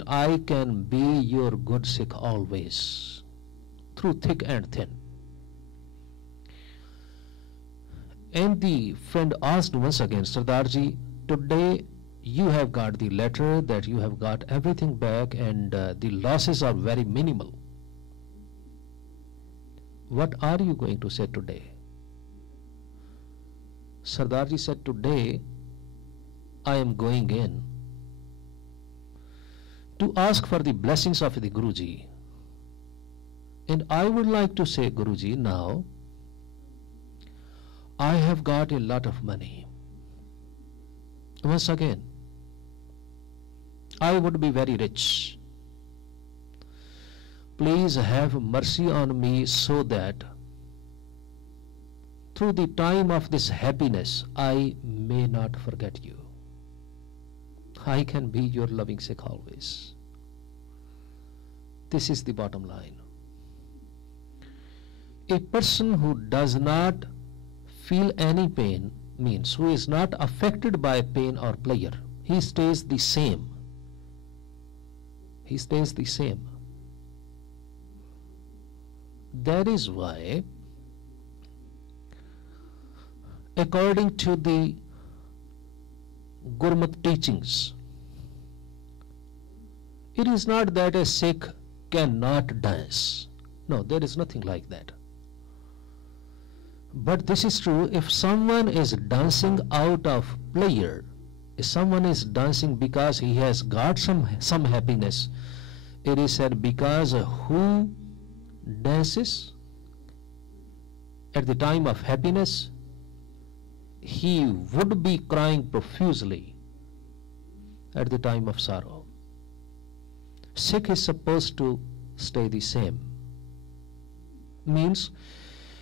I can be your good Sikh always, through thick and thin. And the friend asked once again, Sardarji, today you have got the letter that you have got everything back and the losses are very minimal. What are you going to say today? Sardarji said, today I am going in to ask for the blessings of the Guruji. And I would like to say, Guruji, now I have got a lot of money. Once again, I would be very rich. Please have mercy on me so that through the time of this happiness, I may not forget you. I can be your loving Sikh always. This is the bottom line. A person who does not feel any pain means who is not affected by pain or pleasure. He stays the same. He stays the same. That is why, according to the Gurmat teachings, it is not that a Sikh cannot dance. No, there is nothing like that. But this is true if someone is dancing out of pleasure, if someone is dancing because he has got some happiness, it is said because who dances at the time of happiness, he would be crying profusely at the time of sorrow. Sikh is supposed to stay the same. Means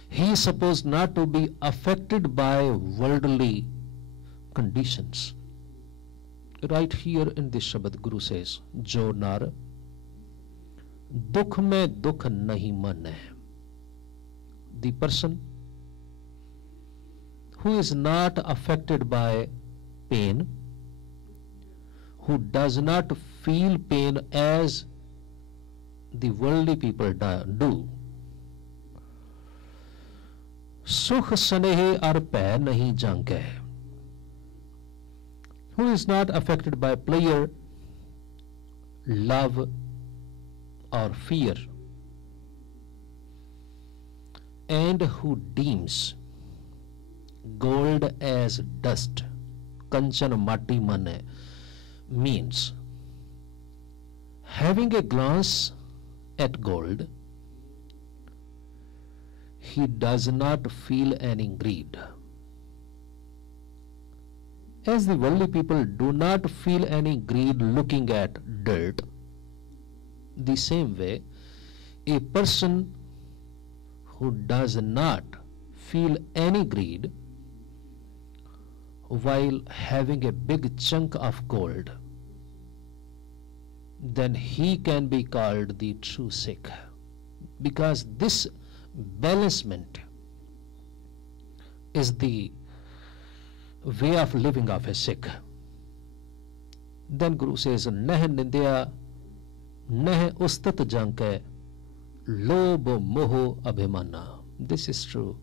he is supposed not to be affected by worldly conditions. Right here in this Shabad, Guru says, Jo nar dukh mein dukh nahi mane. The person who is not affected by pain, who does not feel pain as the worldly people do, sukh snehe ar pay nahi janke, who is not affected by pleasure, love or fear, and who deems gold as dust, kanchan mati mane, means having a glance at gold, he does not feel any greed. As the worldly people do not feel any greed looking at dirt, the same way a person who does not feel any greed while having a big chunk of gold, then he can be called the true Sikh, because this balancement is the way of living of a Sikh. Then Guru says, Neh nindya, neh ustat janke, lob moho abhimana. This is true.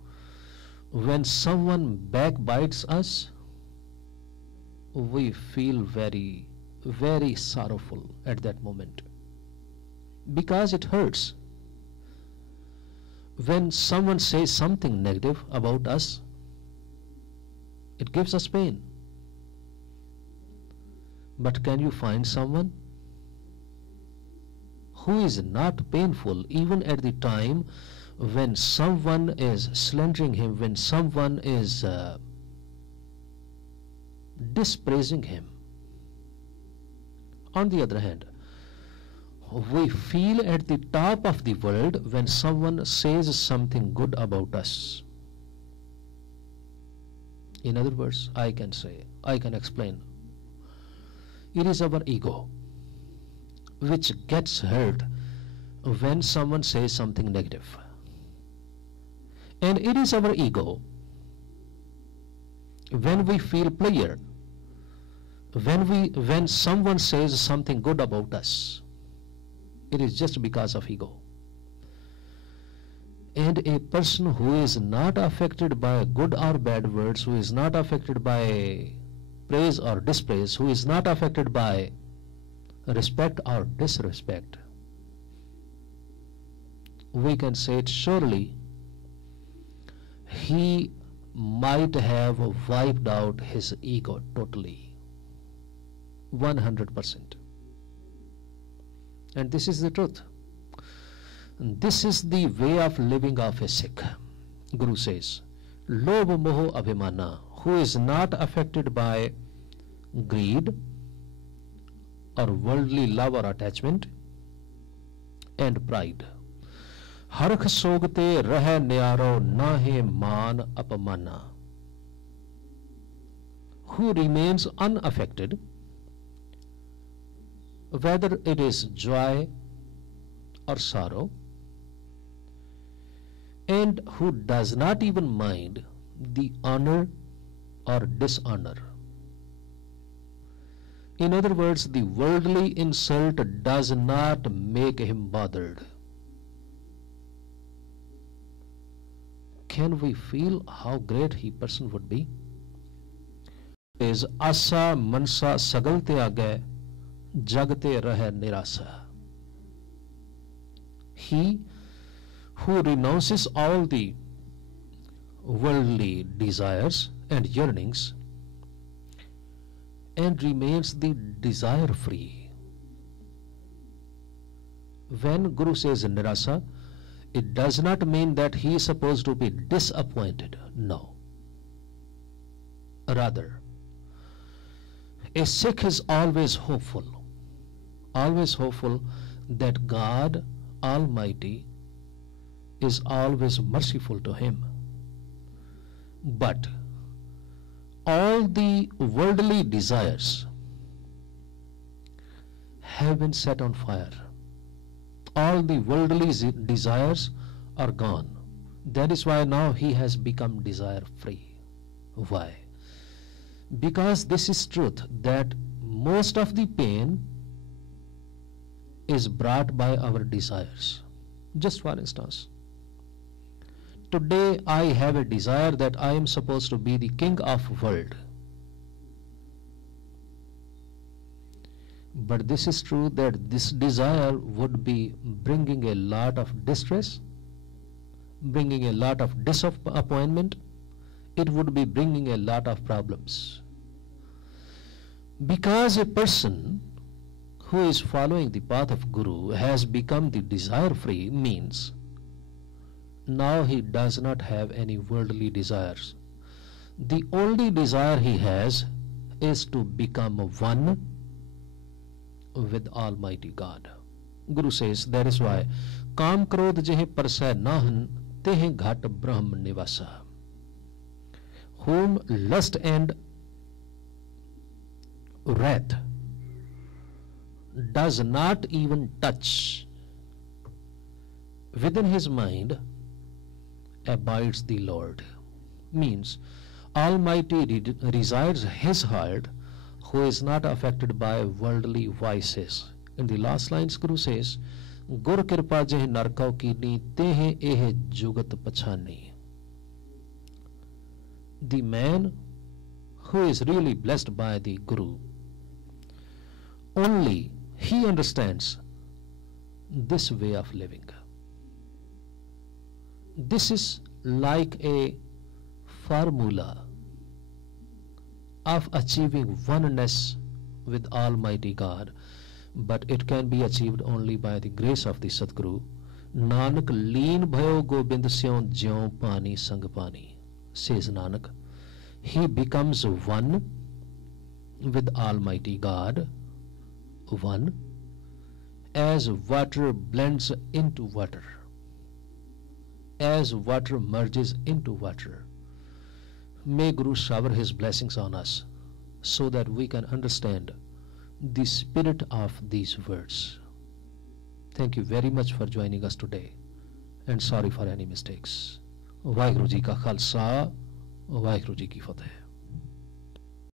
When someone backbites us, we feel very, very sorrowful at that moment, because it hurts. When someone says something negative about us, it gives us pain. But can you find someone who is not painful even at the time when someone is slandering him, when someone is dispraising him? On the other hand, we feel at the top of the world when someone says something good about us. In other words, I can explain, it is our ego which gets hurt when someone says something negative. And it is our ego when we feel pleasure, when someone says something good about us, it is just because of ego. And a person who is not affected by good or bad words, who is not affected by praise or dispraise, who is not affected by respect or disrespect, we can say it surely, he might have wiped out his ego totally, 100%. And this is the truth. This is the way of living of a Sikh. Guru says, Lobh moh abhimana, who is not affected by greed or worldly love or attachment and pride. Harkh sogte rahe nyaro nahe maan apamana, who remains unaffected, whether it is joy or sorrow, and who does not even mind the honor or dishonor. In other words, the worldly insult does not make him bothered. Can we feel how great he person would be? Is asa mansa sagalte aage jagte rahe nirasa. He who renounces all the worldly desires and yearnings and remains the desire free. When Guru says nirasa, it does not mean that he is supposed to be disappointed. No. Rather, a Sikh is always hopeful that God Almighty is always merciful to him. But all the worldly desires have been set on fire. All the worldly desires are gone. That is why now he has become desire free. Why? Because this is truth, that most of the pain is brought by our desires. Just for instance, today I have a desire that I am supposed to be the king of world. But this is true that this desire would be bringing a lot of distress, bringing a lot of disappointment. It would be bringing a lot of problems. Because a person who is following the path of Guru has become the desire free, means now he does not have any worldly desires. The only desire he has is to become one with Almighty God. Guru says, that is why Kam Krodh jehe parsai nahan tehe ghat Brahm nivasa. Whom lust and wrath does not even touch, within his mind abides the Lord. Means Almighty resides his heart, who is not affected by worldly vices. In the last lines, Guru says, Gur kirpa jeh narkau kini tehe eh jugat pachani. The man who is really blessed by the Guru, only he understands this way of living. This is like a formula of achieving oneness with Almighty God, but it can be achieved only by the grace of the Sadguru. Nanak leen bhayo gobind syon jyon pani sang pani, says Nanak. He becomes one with Almighty God, one as water blends into water, as water merges into water. May Guru shower his blessings on us so that we can understand the spirit of these words. Thank you very much for joining us today, and sorry for any mistakes. Vaheguru Ji ka Khalsa, Vaheguru Ji ki Fateh.